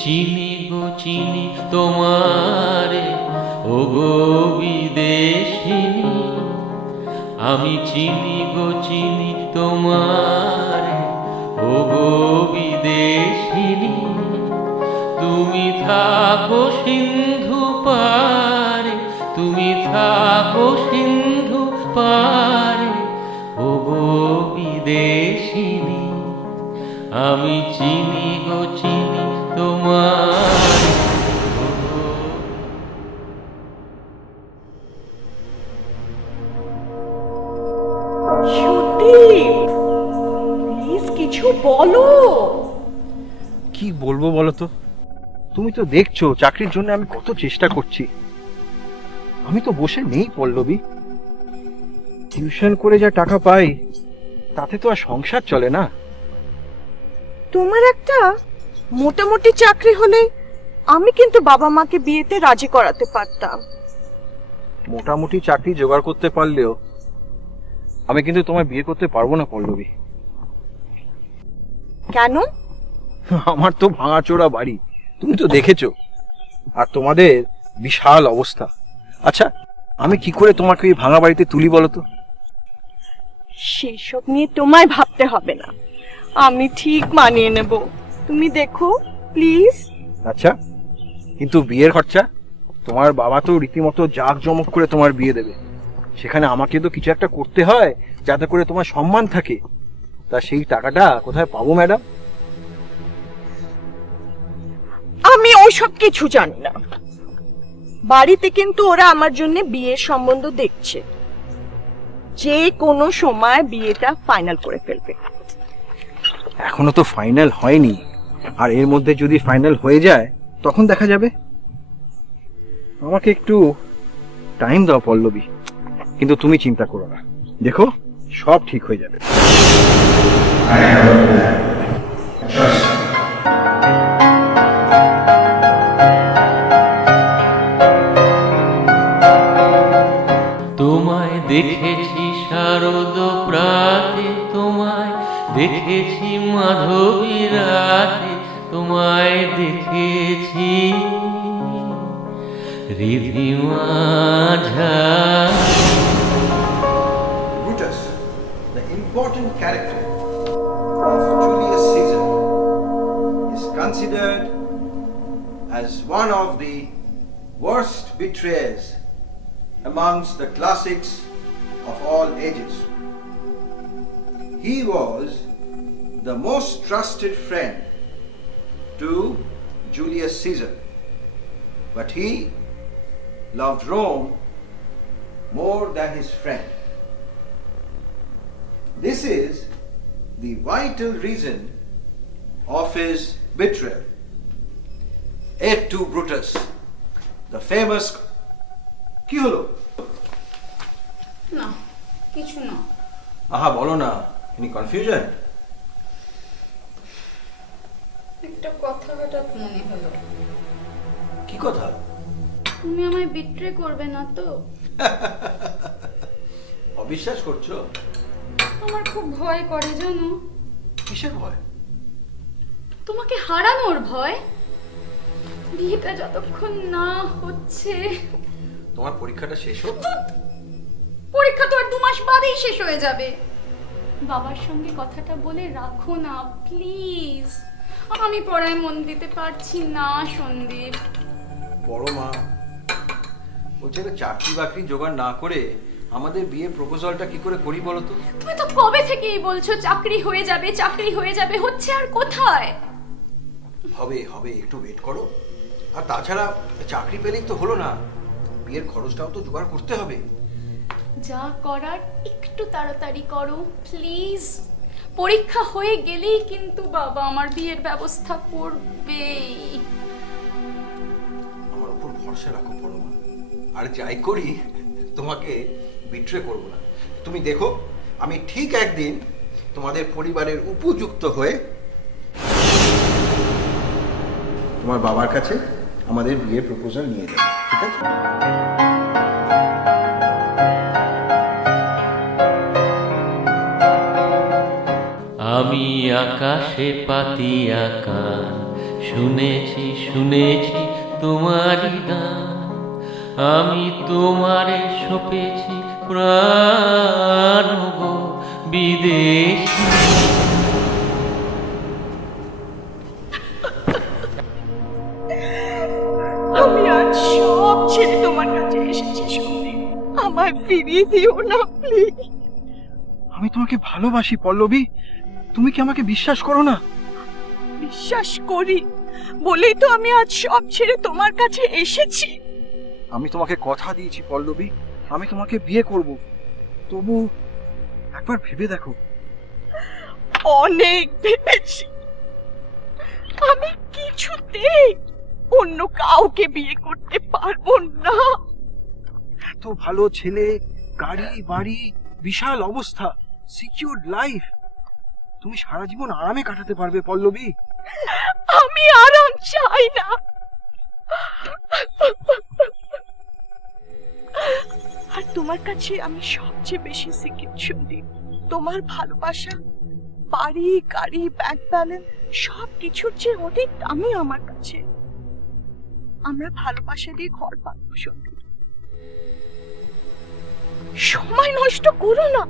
চিনি গো চিনি তোমারে, ওগো বিদেশিনী। আমি চিনি গো চিনি তোমারে, ওগো বিদেশিনী। তুমি থাকো সিন্ধু পারে, তুমি থাকো সিন্ধু পারে, ওগো বিদেশিনী। আমি চিনি গো চিনি তোমার। সুদীপ, প্লিজ কিছু বলো। কি বলবো বলো তো? তুমি তো দেখছো চাকরির জন্য আমি কত চেষ্টা করছি। আমি তো বসে নেই পল্লবী। টিউশন করে যা টাকা পাই তাতে তো আর সংসার চলে না। তোমার একটা মোটামুটি চাকরি হলে আমি কিন্তু বাবা মাকে বিয়েতে রাজি করাতে পারতাম। মোটামুটি চাকরি জোগাড় করতে পারলেও আমি কিন্তু তোমায় বিয়ে করতে পারবো না পল্লবী। কেন? আমার তো ভাঙাচোরা বাড়ি, তুমি তো দেখেছো, আর তোমাদের বিশাল অবস্থা। আচ্ছা, আমি কি করে তোমাকে এই ভাঙা বাড়িতে তুলি বলো তো? সেসব নিয়ে তোমায় ভাবতে হবে না, আমি ঠিক মানিয়ে নেব। তুমি দেখো প্লিজ। আচ্ছা, কিন্তু বিয়ের খরচা? তোমার বাবা তো রীতিমতো জাঁকজমক করে তোমার বিয়ে দেবে, সেখানে আমাকে তো কিছু একটা করতে হয় যাতে করে তোমার সম্মান থাকে। তা সেই টাকাটা কোথায় পাবো ম্যাডাম? আমি ওইসব কিছু জানি না। বাড়িতে কিন্তু ওরা আমার জন্য বিয়ের সম্বন্ধ দেখছে, যে কোনো সময় বিয়েটা ফাইনাল করে ফেলবে। এখনো তো ফাইনাল হয়নি, আর এর মধ্যে যদি ফাইনাল হয়ে যায় তখন দেখা যাবে। আমাকে একটু টাইম দাও পল্লবী, কিন্তু তুমি চিন্তা করো না, দেখো সব ঠিক হয়ে যাবে। তোমায় দেখেছি শারদ প্রাতে, তোমায় দেখেছি মাধবী রাতে, তোমায় দেখেছি রিধিমা ঝা। Brutus, the important character of Julius Caesar, is considered as one of the worst betrayers amongst the classics of all ages. He was the most trusted friend to Julius Caesar, but he loved Rome more than his friend. This is the vital reason of his betrayal. Et tu, Brutus, the famous. কি হলো? না, কিছু না। আহা বলো না, any confusion? একটা কথা হঠাৎ মনে হলো। কি কথা? তুমি আমায় বিট্রে করবে না তো? অবিশ্বাস করছো? আমার খুব ভয় করে জানো। কিসের ভয়? তোমাকে হারানোর ভয়। বিয়েটা যতক্ষণ না হচ্ছে। তোমার পরীক্ষাটা শেষ হোক। পরীক্ষা তো আর 2 মাস বাদেই শেষ হয়ে যাবে। বাবার সঙ্গে কথাটা বলে রাখো না প্লিজ। আমি পড়ায় মন দিতে পারছি না সন্দীপ। বড় মা বলছে চাকরি বাকরি জোগাড় না করে আমাদের বিয়ে প্রপোজালটা কি করে করি বলো তো? তুমি তো কবে থেকেই বলছো চাকরি হয়ে যাবে, চাকরি হয়ে যাবে, হচ্ছে আর কোথায়? হবে হবে, একটু ওয়েট করো। আর তাছাড়া চাকরি পেলেই তো হলো না, বিয়ের খরচটাও তো জোগাড় করতে হবে। যা করার একটু তাড়াতাড়ি করো প্লিজ। পরীক্ষা হয়ে গেলেই কিন্তু বাবা আমার বিয়ের ব্যবস্থা করবে। আমার উপর ভরসা রাখো বড় মা, আর যাই করি তোমাকে বিট্রে করব না। তুমি দেখো, আমি ঠিক একদিন তোমাদের পরিবারের উপযুক্ত হয়ে তোমার বাবার কাছে আমাদের বিয়ের প্রপোজাল নিয়ে যাবো, ঠিক আছে? আমি আকাশে পাতি আঁকা শুনেছি শুনেছি তোমারই গান, আমি তোমারে সপেছি প্রাণ গো বিদেশী। আমি আজ সব ছেড়ে তোমার কাছে এসেছি সন্দীপ, আমায় ফিরিয়ে দিও না প্লিজ। আমি তোমাকে ভালোবাসি পল্লবী, তুমি কি আমাকে বিশ্বাস করো না? বিশ্বাস করি বলেই তো আমি আজ সব ছেড়ে তোমার কাছে এসেছি। আমি তোমাকে কথা দিয়েছি পল্লবী, আমি তোমাকে বিয়ে করব, তবু একবার ভেবে দেখো। অনেক ভেবেছি, আমি কিছুতেই অন্য কাউকে বিয়ে করতে পারবো না। এত ভালো ছেলে, গাড়ি বাড়ি, বিশাল অবস্থা, সিকিউরড লাইফ, তুমি সারা জীবন আরামে কাটাতে পারবে পল্লবী। আমি আরাম চাই না, আর তোমার কাছে আমি সবচেয়ে বেশি সিকিউর সন্দীপ। তোমার ভালোবাসা, বাড়ি গাড়ি ব্যাংক ব্যালেন্স সব কিছুর চেয়ে অধিক দামি আমার কাছে। আমরা ভালোবাসা দিয়ে ঘর বাঁধবো সন্দীপ। সময় নষ্ট করো না,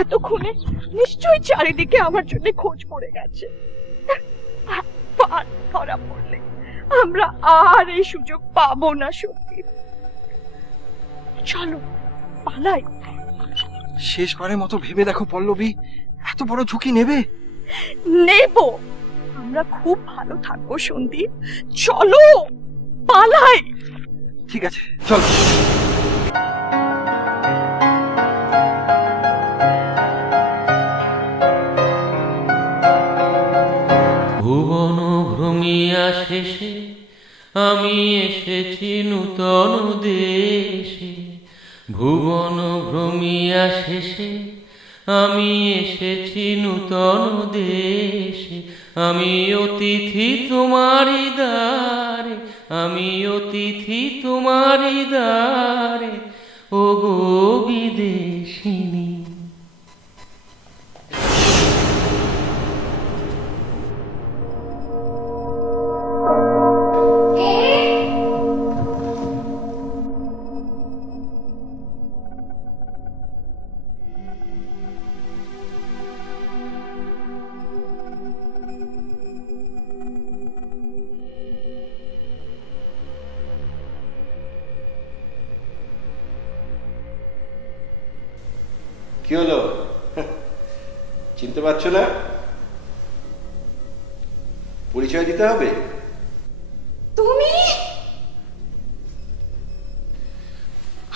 এতক্ষণে নিশ্চয়ই চারিদিকে আমার জন্য খোঁজ পড়ে গেছে। ধরা পড়লে আমরা আর এই সুযোগ পাবো না সন্দীপ। চলো পালাই। শেষবারের মতো ভেবে দেখো পল্লবী, এত বড় ঝুঁকি নেবে? নেব, আমরা খুব ভালো থাকবো সন্দীপ, চলো পালাই। ঠিক আছে চলো। ভুবন ভ্রমিয়া শেষে আমি এসেছি নূতন দেশে, ভুবন ভ্রমিয়া শেষে আমি এসেছি নূতন দেশে। আমি অতিথি তোমারই দ্বারে, আমি অতিথি তোমারই দ্বারে, ও গো বিদেশিনী। কি হলো, চিনতে পারছো না? পরিচয় দিতে হবে। তুমি?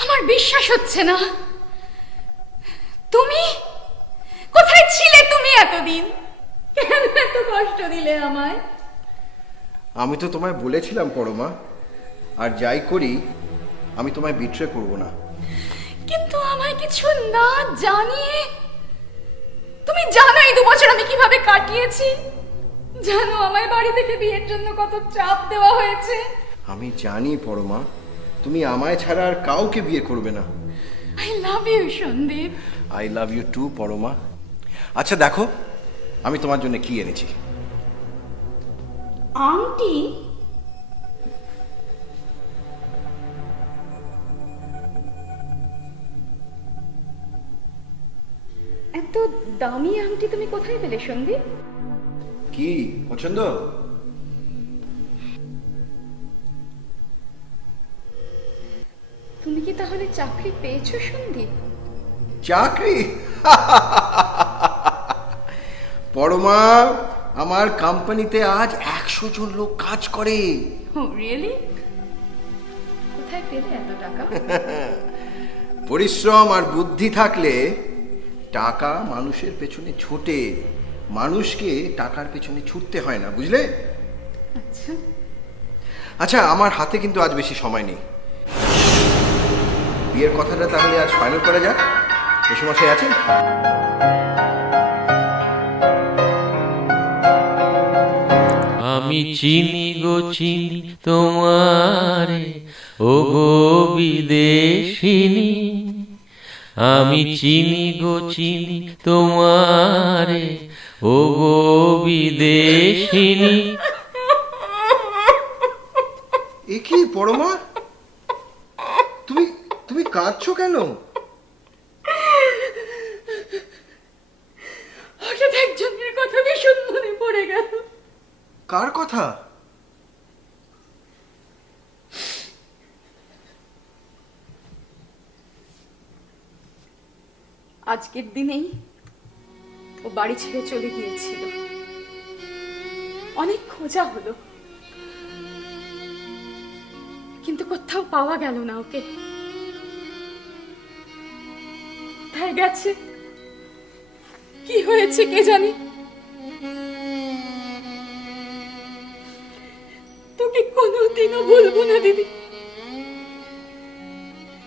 আমার বিশ্বাস হচ্ছে না। তুমি কোথায় ছিলে তুমি এতদিন? কেন এত কষ্ট দিলে আমায়? আমি তো তোমায় বলেছিলাম পরমা, আর যাই করি আমি তোমায় বিট্রে করব না। কিন্তু আমায় কিছু না জানিয়ে, তুমি জানো এই 2 বছর আমি কিভাবে কাটিয়েছি? জানো আমায় বাড়ি থেকে বিয়ের জন্য কত চাপ দেওয়া হয়েছে? আমি জানি পরমা, তুমি আমায় ছাড়া আর কাউকে বিয়ে করবে না। I love you Sandeep. I love you too Parama. আচ্ছা দেখো আমি তোমার জন্য কি এনেছি। আংটি? এত দামি আংটি তুমি কোথায় পেলে সন্দীপ? কি পছন্দ? তুমি কি তাহলে চাকরি পেয়েছো সন্দীপ? চাকরি? পরমা, আমার কোম্পানিতে আজ 100 জন লোক কাজ করে। ও রিয়েলি? কোথায় পেলে এত টাকা? পরিশ্রম আর বুদ্ধি থাকলে টাকা মানুষের পেছনে ছোটে, মানুষকে টাকার পেছনে ছুটতে হয় না, বুঝলে? আচ্ছা আচ্ছা, আমার হাতে কিন্তু আজ বেশি সময় নেই। বিয়ের কথাটা তাহলে আজ ফাইনাল করা যাক। মেসোমশাই আছেন? আমি চিনি গো চিনি তোমারে, ও গো বিদেশিনী। আমি চিনি গো চিনি তোমারে, ও গো বিদেশিনী। কি পরমা, তুমি তুমি কাঁদছো কেন? হঠাৎ একজনের কথা ভীষণ মনে পড়ে গেল। কার কথা? আজকের দিনেই ও বাড়ি ছেড়ে চলে গিয়েছিল। অনেক খোঁজা হলো, কিন্তু কোথাও পাওয়া গেল না ওকে। কোথায় গেছে, কি হয়েছে কে জানে। তোকে কোনোদিনও ভুলবো না দিদি,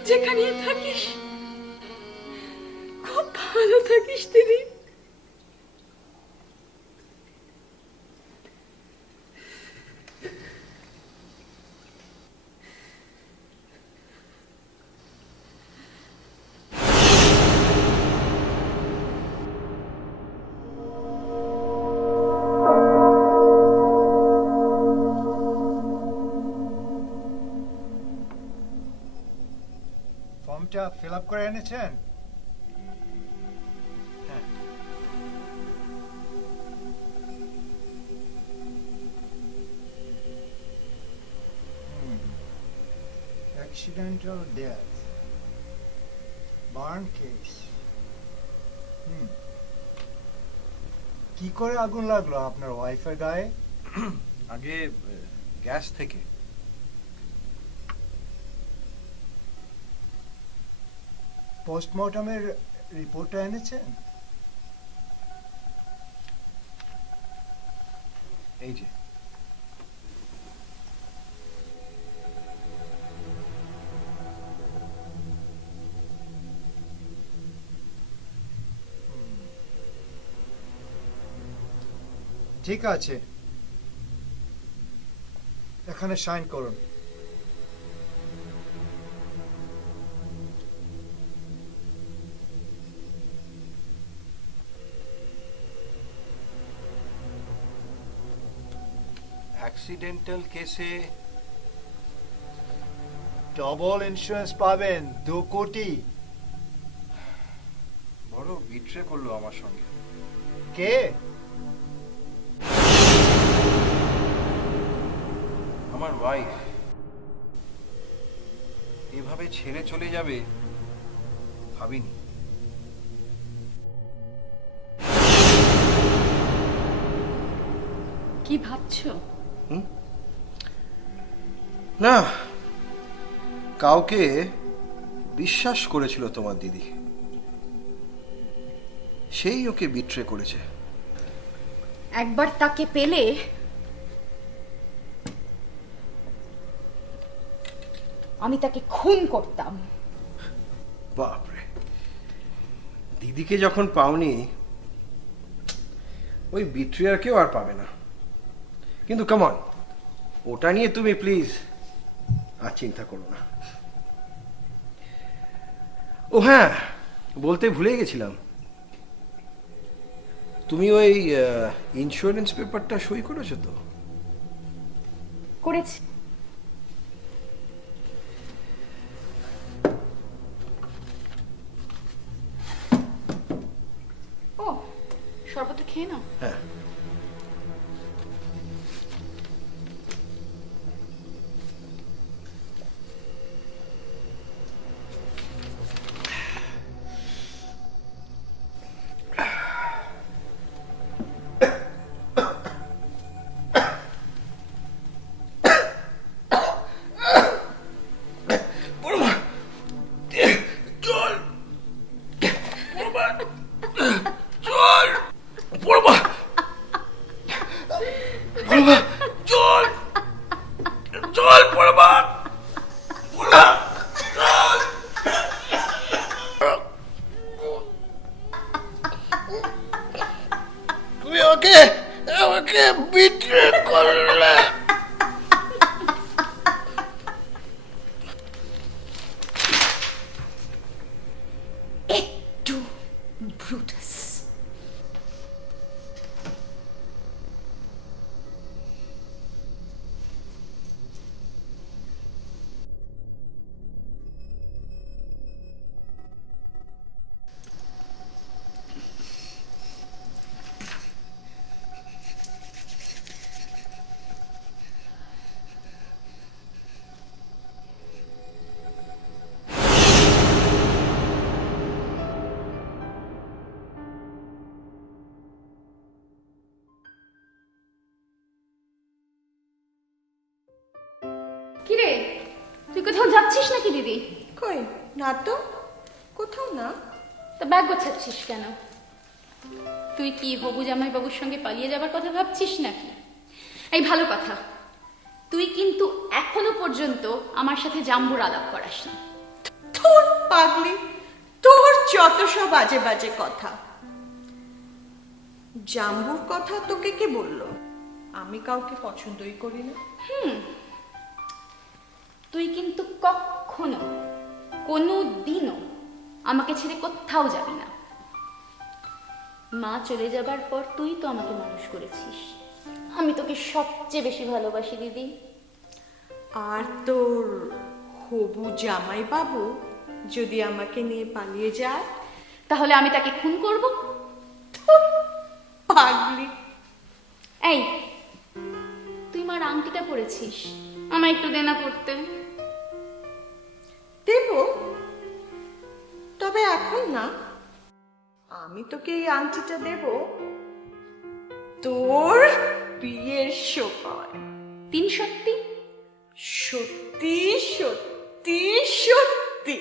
যেখানে থাকিস খুব ভালো থাকিস দিদি। ফর্মটা ফিল আপ করে এনেছেন? Accidental death, burn case. কি করে আগুন লাগলো আপনার ওয়াইফের গায়ে? আগে গ্যাস থেকে। পোস্টমর্টমের রিপোর্টটা এনেছেন? এই যে। ঠিক আছে, এখানে সাইন করুন। অ্যাক্সিডেন্টাল কেসে ডবল ইন্স্যুরেন্স পাবেন 2 কোটি। বড় বিট্রে করলো আমার সঙ্গে। কে? আমার ওয়াইফ এভাবে ছেড়ে চলে যাবে ভাবিনি। কি ভাবছো? না, কাউকে বিশ্বাস করেছিল তোমার দিদি, সেই ওকে বিট্রে করেছে। একবার তাকে পেলে আমি তাকে খুন করতাম। বাপরে, দিদিকে যখন পাওনি ওই বিট্রিয়ারকেও আর পাবে না। কিন্তু কামন, ওটা নিয়ে তুমি প্লিজ আর চিন্তা করো না। ও হ্যাঁ, বলতে ভুলে গেছিলাম, তুমি ওই ইন্স্যুরেন্স পেপারটা সই করেছো তো? করেছি। ও, শরবতটা খেয়ে নাও। হ্যাঁ। তুমি আমাকে বিট্রে করলে। একটু ব্রুটাস। কিরে, তুই কোথাও যাচ্ছিস নাকি দিদি? কই না তো, কোথাও না। তা ব্যাগ গোছাচ্ছিস কেন? তুই কি হবু জামাই বাবুর সঙ্গে পালিয়ে যাবার কথা ভাবছিস নাকি? এই ভালো কথা, তুই কিন্তু এখনো পর্যন্ত আমার সাথে জাম্বুর আলাপ করাসনি। তোর পাগলি, তোর যত সব বাজে বাজে কথা। জাম্বুর কথা তোকে কে বললো? আমি কাউকে পছন্দই করি না। তুই কিন্তু কখনো কোনো দিনও আমাকে ছেড়ে কোথাও যাবি না। মা চলে যাবার পর তুই তো আমাকে মানুষ করেছিস, আমি তোকে সবচেয়ে বেশি ভালোবাসি দিদি। আর তোর হবু জামাই বাবু যদি আমাকে নিয়ে পালিয়ে যায়, তাহলে আমি তাকে খুন করব। পাগলি। এই, তুই মার আংটিটা পরেছিস, আমায় একটু দেনা পড়তে। দেব, তবে এখন না। আমি তোকে এই আংটিটা দেব তোর বিয়ের সময়। তিন সত্যি? সত্যি সত্যি সত্যি।